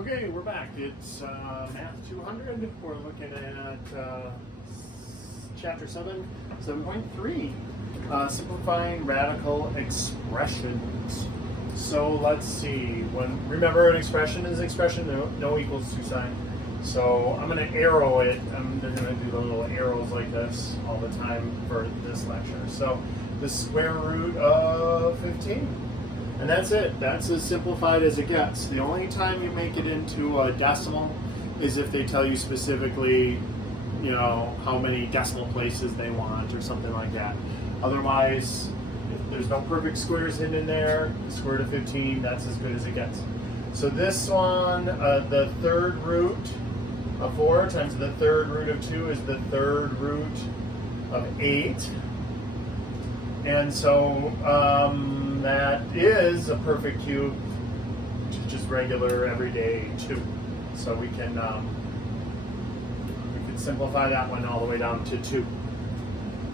Okay, we're back. It's Math200. We're looking at Chapter 7, 7.3, simplifying radical expressions. So let's see. Remember, an expression is an expression, no equals to sign. So I'm going to arrow it. They're going to do the little arrows like this all the time for this lecture. So the square root of 15. And that's it. That's as simplified as it gets. The only time you make it into a decimal is if they tell you specifically, how many decimal places they want or something like that. Otherwise, if there's no perfect squares hidden in there, the square root of 15, that's as good as it gets. So this one, the third root of 4 times the third root of 2 is the third root of 8. And so that is a perfect cube, which is just regular everyday 2. So we can simplify that one all the way down to 2.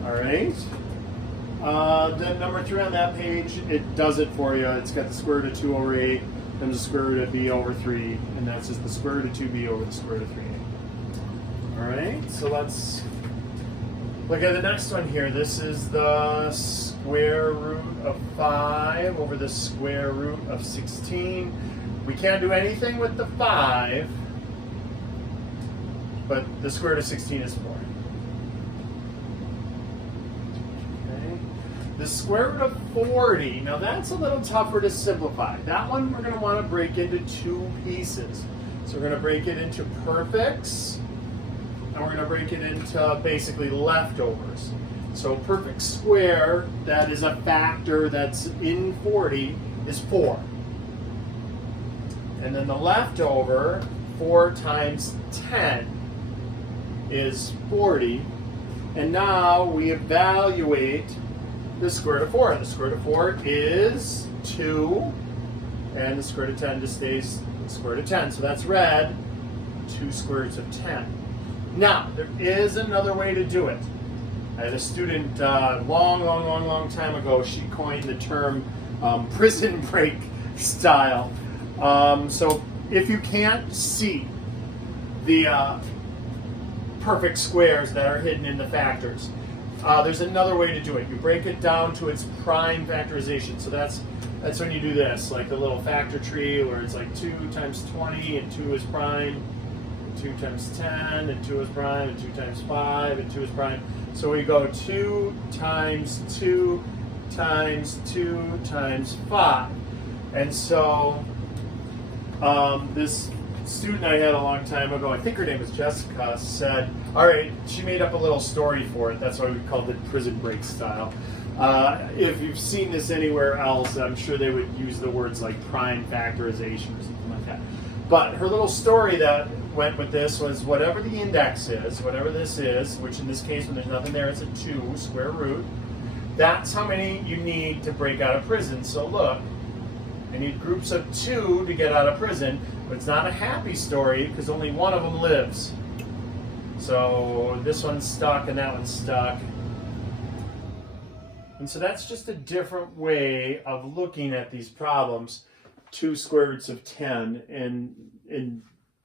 All right. Then number 3 on that page, it does it for you. It's got the square root of 2 over 8 times the square root of b over 3, and that's just the square root of 2b over the square root of 3a. All right. So let's look at the next one here. This is the square root of 5 over the square root of 16. We can't do anything with the 5, but the square root of 16 is 4. Okay. The square root of 40, now that's a little tougher to simplify. That one we're going to want to break into 2 pieces. So we're going to break it into perfects, and we're going to break it into basically leftovers. So perfect square, that is a factor that's in 40, is 4. And then the leftover, 4 times 10, is 40. And now we evaluate the square root of 4. The square root of 4 is 2. And the square root of 10 just stays the square root of 10. So that's red, 2 square roots of 10. Now, there is another way to do it. I had a student long time ago, she coined the term prison break style. So if you can't see the perfect squares that are hidden in the factors, there's another way to do it. You break it down to its prime factorization. So that's when you do this, like the little factor tree where it's like 2 times 20 and 2 is prime. 2 times 10, and 2 is prime, and 2 times 5, and 2 is prime. So we go 2 times 2 times 2 times 5. And so this student I had a long time ago, I think her name was Jessica, said, all right, she made up a little story for it. That's why we called it prison break style. If you've seen this anywhere else, I'm sure they would use the words like prime factorization or something like that. But her little story that went with this was whatever the index is, whatever this is, which in this case when there's nothing there, it's a 2 square root. That's how many you need to break out of prison. So look, I need groups of 2 to get out of prison, but it's not a happy story because only one of them lives. So this one's stuck and that one's stuck. And so that's just a different way of looking at these problems. 2 square roots of 10, and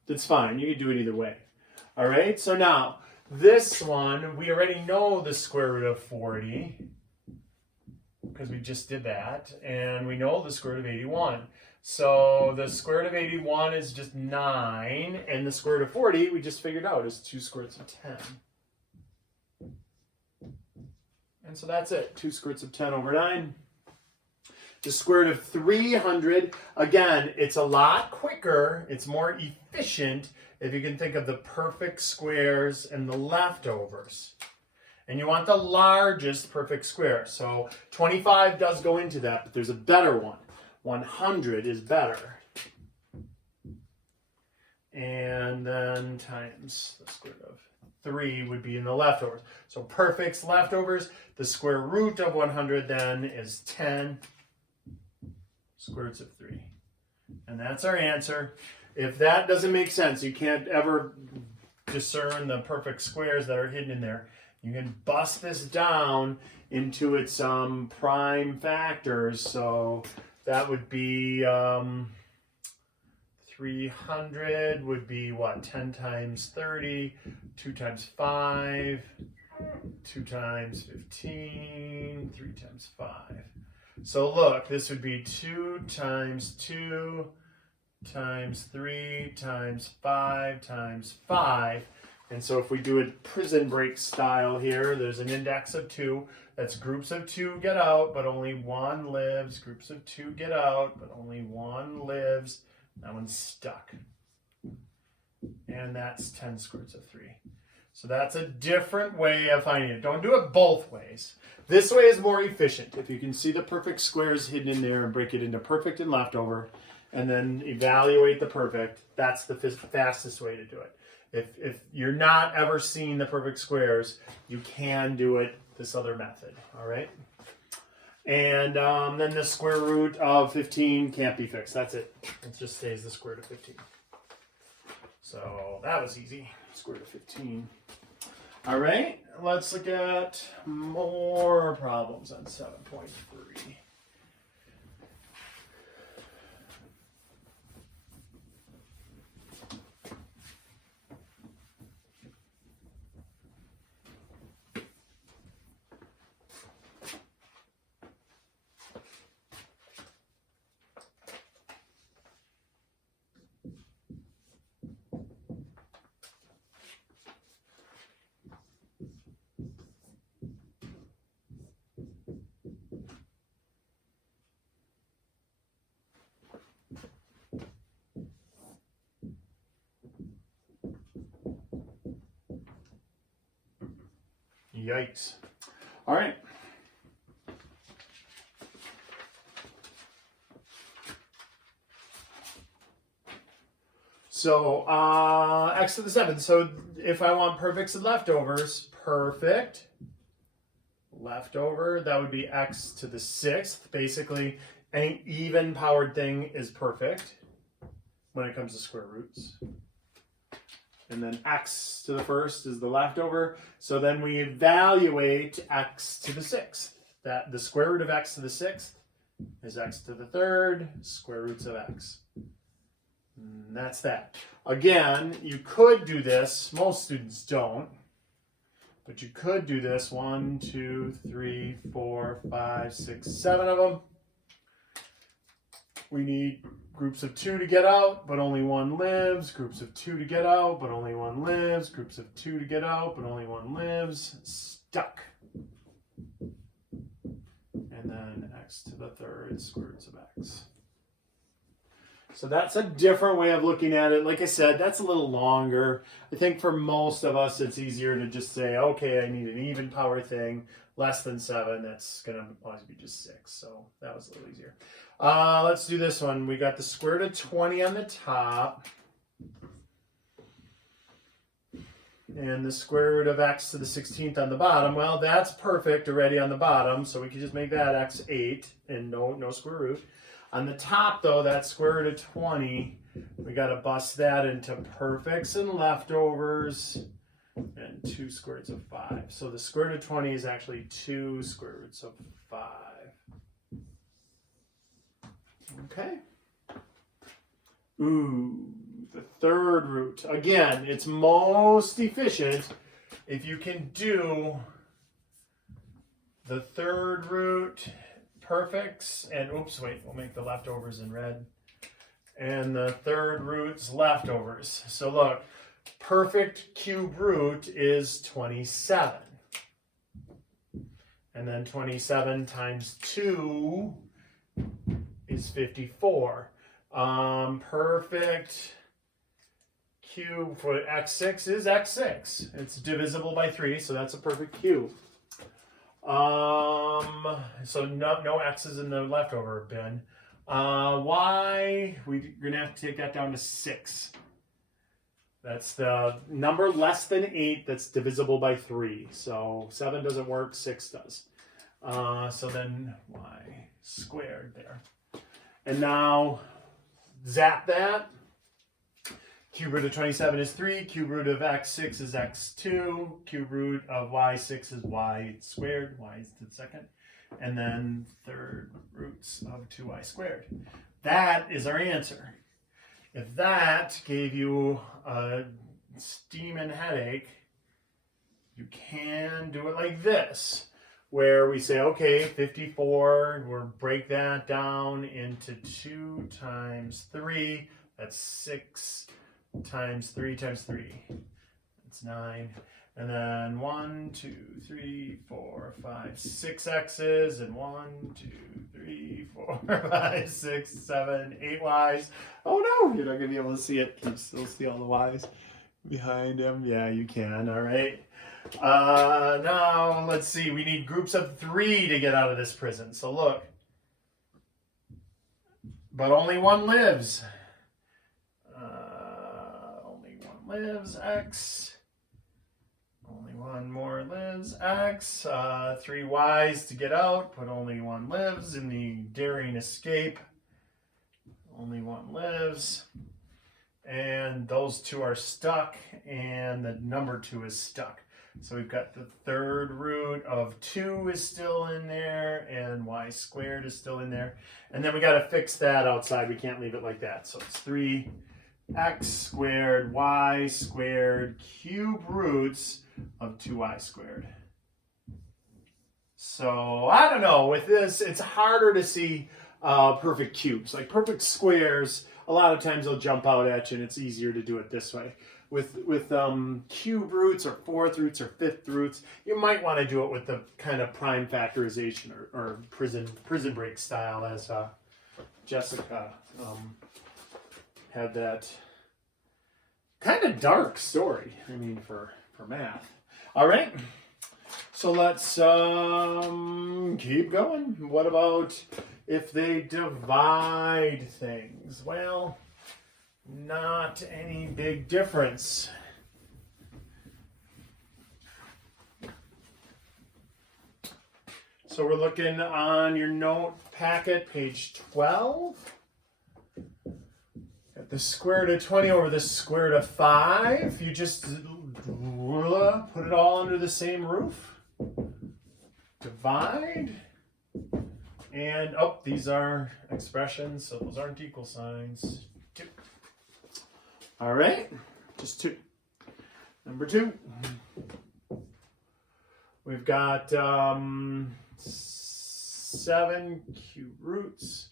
that's fine. You can do it either way. All right, so now this one, we already know the square root of 40 because we just did that, and we know the square root of 81. So the square root of 81 is just 9, and the square root of 40, we just figured out, is 2 square roots of 10. And so that's it, 2 square roots of 10 over 9. The square root of 300, again, it's a lot quicker, it's more efficient if you can think of the perfect squares and the leftovers. And you want the largest perfect square. So 25 does go into that, but there's a better one. 100 is better. And then times the square root of 3 would be in the leftovers. So perfects, leftovers, the square root of 100 then is 10. Square roots of 3. And that's our answer. If that doesn't make sense, you can't ever discern the perfect squares that are hidden in there, you can bust this down into its prime factors. So that would be 300 would be what? 10 times 30, 2 times 5, 2 times 15, 3 times 5. So look, this would be 2 times 2 times 3 times 5 times 5. And so if we do it prison break style here, there's an index of 2. That's groups of 2 get out, but only 1 lives. Groups of 2 get out, but only 1 lives. That one's stuck. And that's 10 square roots of 3. So that's a different way of finding it. Don't do it both ways. This way is more efficient. If you can see the perfect squares hidden in there and break it into perfect and leftover, and then evaluate the perfect, that's the fastest way to do it. If you're not ever seeing the perfect squares, you can do it this other method, all right? And then the square root of 15 can't be fixed. That's it. It just stays the square root of 15. So that was easy. Square root of 15. All right, let's look at more problems on 7.3. Yikes. All right. So x to the 7th. So if I want perfects and leftovers, perfect, leftover, that would be x to the 6th. Basically, any even powered thing is perfect when it comes to square roots. And then x to the 1st is the leftover. So then we evaluate x to the 6th. That the square root of x to the 6th is x to the 3rd, square roots of x. And that's that. Again, you could do this. Most students don't. But you could do this. 1, 2, 3, 4, 5, 6, 7 of them. We need groups of 2 to get out, but only 1 lives. Groups of 2 to get out, but only 1 lives. Groups of 2 to get out, but only 1 lives. Stuck. And then x to the 3rd, square roots of x. So that's a different way of looking at it. Like I said, that's a little longer. I think for most of us, it's easier to just say, okay, I need an even power thing, less than 7. That's going to always be just 6. So that was a little easier. Let's do this one. We got the square root of 20 on the top. And the square root of x to the 16th on the bottom. Well, that's perfect already on the bottom. So we can just make that x8 and no square root. On the top, though, that square root of 20, we got to bust that into perfects and leftovers and 2 square roots of 5. So the square root of 20 is actually 2 square roots of 5. Okay. Ooh, the 3rd root. Again, it's most efficient if you can do the 3rd root perfects, and oops, wait, we'll make the leftovers in red. And the 3rd root's leftovers. So look, perfect cube root is 27. And then 27 times 2 is 54. Perfect cube for x6 is x6. It's divisible by 3, so that's a perfect cube. So no x's in the leftover bin. Y, we're going to have to take that down to 6. That's the number less than 8 that's divisible by 3. So 7 doesn't work, 6 does. So then y squared there. And now zap that. Cube root of 27 is 3. Cube root of x6 is x2. Cube root of y6 is y squared. Y is to the 2nd. And then 3rd roots of 2y squared. That is our answer. If that gave you a steaming headache, you can do it like this, where we say, okay, 54, we'll break that down into 2 times 3. That's 6 times 3 times 3. That's 9. And then 1, 2, 3, 4, 5, 6 X's, and 1, 2, 3, 4, 5, 6, 7, 8 Y's. Oh no, you're not gonna be able to see it. Can you still see all the Y's behind him? Yeah, you can. All right. Now let's see. We need groups of 3 to get out of this prison. So look, but only one lives. Only one lives. X. Only one more lives, X. 3 Y's to get out, but only one lives in the daring escape. Only one lives. And those 2 are stuck, and the number 2 is stuck. So we've got the third root of 2 is still in there, and y squared is still in there. And then we got to fix that outside. We can't leave it like that. So it's 3x squared, y squared, cube roots of 2y squared. So I don't know, with this it's harder to see perfect cubes. Like perfect squares, a lot of times they'll jump out at you, and it's easier to do it this way. With cube roots or 4th roots or 5th roots, you might want to do it with the kind of prime factorization or prison break style, as Jessica had that kind of dark story, I mean, for math. All right, so let's keep going. What about if they divide things? Well, not any big difference. So we're looking on your note packet, page 12. Got the square root of 20 over the square root of 5. You just put it all under the same roof. Divide. And, oh, these are expressions, so those aren't equal signs. 2. All right, just 2. Number 2. We've got 7 cube roots,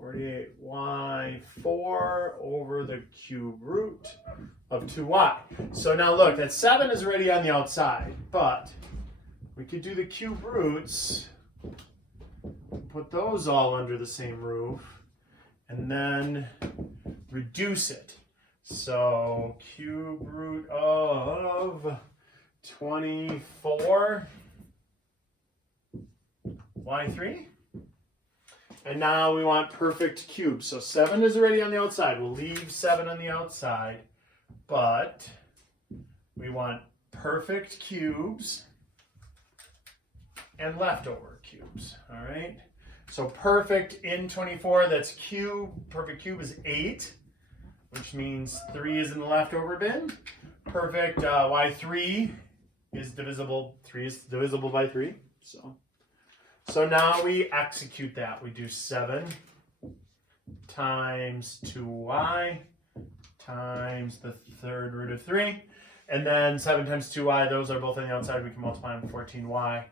48y4 over the cube root of 2y. So now look, that 7 is already on the outside, but we could do the cube roots, put those all under the same roof, and then reduce it. So cube root of 24 y3. And now we want perfect cubes. So 7 is already on the outside. We'll leave 7 on the outside, but we want perfect cubes and leftover cubes. All right. So perfect in 24, that's cube. Perfect cube is 8, which means 3 is in the leftover bin. Perfect y3 is divisible. 3 is divisible by 3. So now we execute that. We do 7 times 2y times the third root of 3. And then 7 times 2y, those are both on the outside. We can multiply them 14y,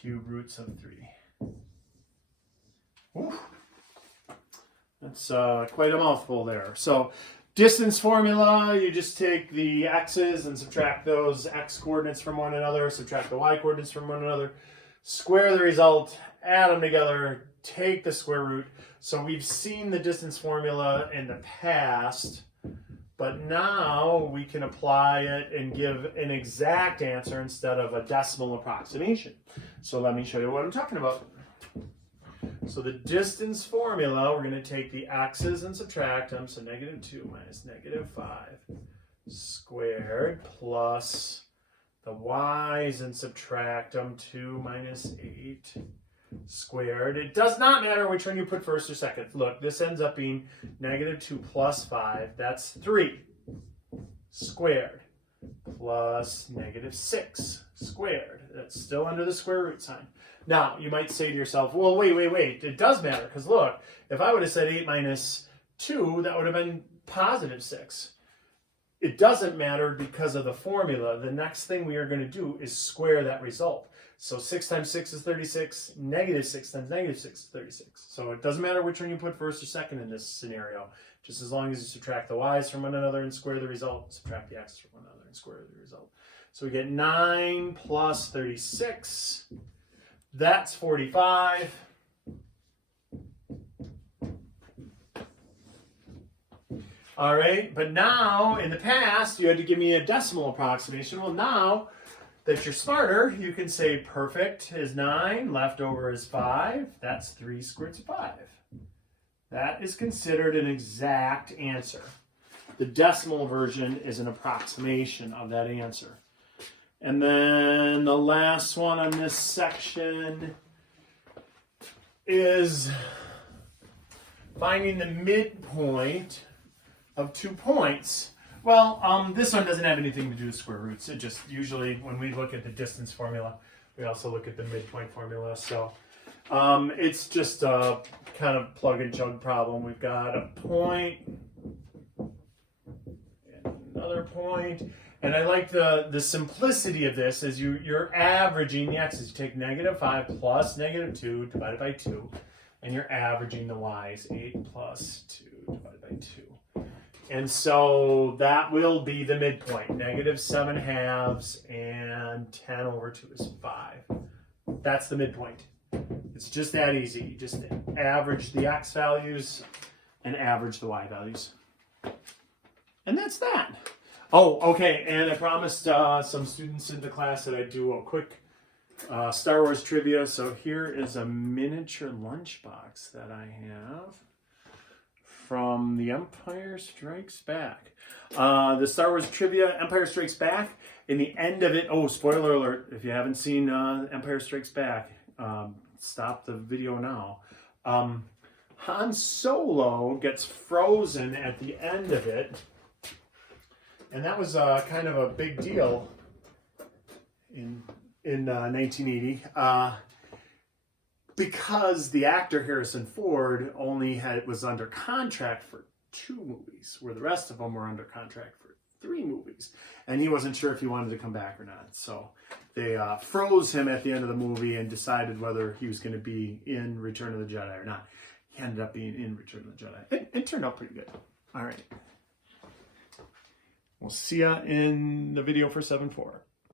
cube roots of 3. Ooh. That's quite a mouthful there. So distance formula, you just take the x's and subtract those x coordinates from one another, subtract the y coordinates from one another, square the result, add them together, take the square root. So we've seen the distance formula in the past, but now we can apply it and give an exact answer instead of a decimal approximation. So let me show you what I'm talking about. So the distance formula, we're going to take the x's and subtract them. So -2 minus -5 squared plus the y's and subtract them. 2 minus 8 squared. It does not matter which one you put first or second. Look, this ends up being -2 plus 5. That's 3 squared plus -6 squared. That's still under the square root sign. Now, you might say to yourself, well, wait. It does matter, because look, if I would have said 8 minus 2, that would have been positive 6. It doesn't matter because of the formula. The next thing we are going to do is square that result. So 6 times 6 is 36. Negative 6 times negative 6 is 36. So it doesn't matter which one you put first or second in this scenario. Just as long as you subtract the y's from one another and square the result, subtract the x's from one another and square the result. So we get 9 plus 36. That's 45. All right, but now in the past you had to give me a decimal approximation. Well, now that you're smarter, you can say perfect is 9, leftover is 5. That's 3 squared roots of 5. That is considered an exact answer. The decimal version is an approximation of that answer. And then the last one on this section is finding the midpoint of 2 points. Well, this one doesn't have anything to do with square roots. It just usually, when we look at the distance formula, we also look at the midpoint formula. So it's just a kind of plug and chug problem. We've got a point, and another point. And I like the simplicity of this is you're averaging the x's. You take negative 5 plus negative 2 divided by 2, and you're averaging the y's. 8 plus 2 divided by 2. And so that will be the midpoint. Negative 7 halves and 10 over 2 is 5. That's the midpoint. It's just that easy. You just average the x values and average the y values. And that's that. Oh, okay, and I promised some students in the class that I'd do a quick Star Wars trivia. So here is a miniature lunchbox that I have from The Empire Strikes Back. The Star Wars trivia, Empire Strikes Back, in the end of it, oh, spoiler alert, if you haven't seen Empire Strikes Back, stop the video now. Han Solo gets frozen at the end of it. And that was kind of a big deal in 1980 because the actor Harrison Ford was under contract for 2 movies, where the rest of them were under contract for 3 movies, and he wasn't sure if he wanted to come back or not. So they froze him at the end of the movie and decided whether he was going to be in Return of the Jedi or not. He ended up being in Return of the Jedi. It turned out pretty good. All right. We'll see ya in the video for 7-4.